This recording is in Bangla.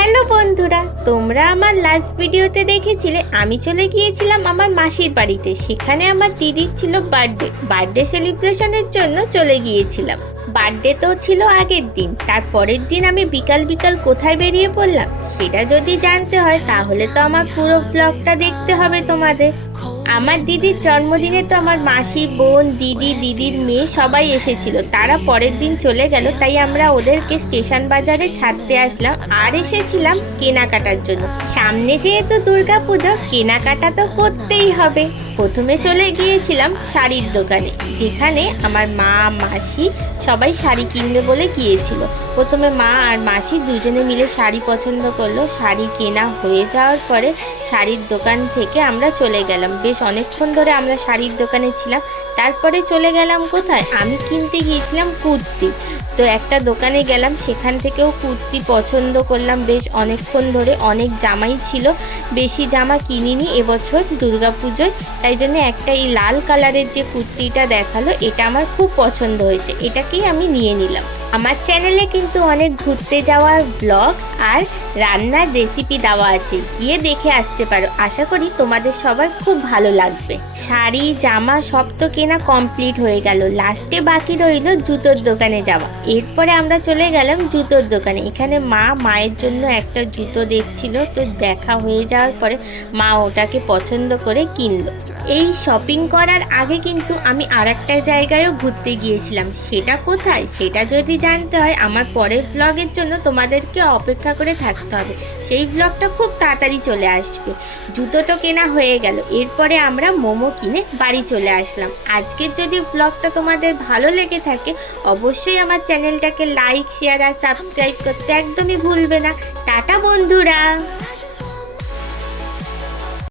হ্যালো বন্ধুরা, তোমরা আমার লাস্ট ভিডিওতে দেখেছিলে, আমি চলে গিয়েছিলাম আমার মাসির বাড়িতে। সেখানে আমার দিদির ছিল বার্থডে বার্থডে সেলিব্রেশনের জন্য চলে গিয়েছিলাম। বার্থডে তো ছিল আগের দিন, তার পরের দিন আমি বিকাল বিকাল কোথায় বেরিয়ে পড়লাম, সেটা যদি জানতে হয়, তাহলে তো আমার পুরো ব্লগটা দেখতে হবে তোমাদের। আমার দিদির জন্মদিনে তো আমার মাসি, বোন, দিদি, দিদির মেয়ে সবাই এসেছিল। তারা পরের দিন চলে গেল, তাই আমরা ওদেরকে স্টেশন বাজারে ছাড়তে আসলাম আর এসেছিলাম কেনাকাটার জন্য। সামনে যেহেতু দুর্গা পুজো কেনাকাটা তো করতেই হবে। প্রথমে চলে গিয়েছিলাম শাড়ির দোকানে, যেখানে আমার মা, মাসি সবাই শাড়ি কিনবে বলে গিয়েছিল। প্রথমে মা আর মাসি দুজনে মিলে শাড়ি পছন্দ করল। শাড়ি কেনা হয়ে যাওয়ার পরে শাড়ির দোকান থেকে আমরা চলে গেলাম। বেশ অনেকক্ষণ ধরে আমরা শাড়ির দোকানে ছিলাম। তারপরে চলে গেলাম কোথায়? আমি কিনতে গিয়েছিলাম কুর্তি। তো একটা দোকানে গেলাম, সেখান থেকেও কুর্তি পছন্দ করলাম বেশ অনেকক্ষণ ধরে। অনেক জামাই ছিল, বেশি জামা কিনিনি এবছর দুর্গাপুজোয়। তাই জন্য একটা এই লাল কালারের যে কুর্তিটা দেখাল, এটা আমার খুব পছন্দ হয়েছে। এটাকেই আমি নিয়ে নিলাম। আমার চ্যানেলে কিন্তু অনেক ঘুরতে যাওয়ার ব্লগ আর রান্নার রেসিপি দেওয়া আছে। গিয়ে দেখে আসতে পারো। আশা করি তোমাদের সবার খুব ভালো লাগবে। শাড়ি, জামা সব তো কেনা কমপ্লিট হয়ে গেল। লাস্টে বাকি রইল জুতোর দোকানে যাওয়া। এরপরে আমরা চলে গেলাম জুতোর দোকানে। এখানে মা মায়ের জন্য একটা জুতো দেখছিল, তো দেখা হয়ে যাওয়ার পরে মা ওটাকে পছন্দ করে কিনলো। এই শপিং করার আগে কিন্তু আমি আর একটা জায়গায়ও ঘুরতে গিয়েছিলাম। সেটা কোথায়? সেটা যদি জানতে হয়, আমার পরের ব্লগের জন্য তোমাদেরকে অপেক্ষা করে থাকতে হবে। সেই ব্লগটা খুব তাড়াতাড়ি চলে আসবে। জুতো তো কেনা হয়ে গেল। এরপরে আমরা মোমো কিনে বাড়ি চলে আসলাম। আজকের যদি ব্লগটা তোমাদের ভালো লেগে থাকে, অবশ্যই আমার চ্যানেলটাকে লাইক শেয়ার আর সাবস্ক্রাইব করতে একদমই ভুলবে না। টাটা বন্ধুরা!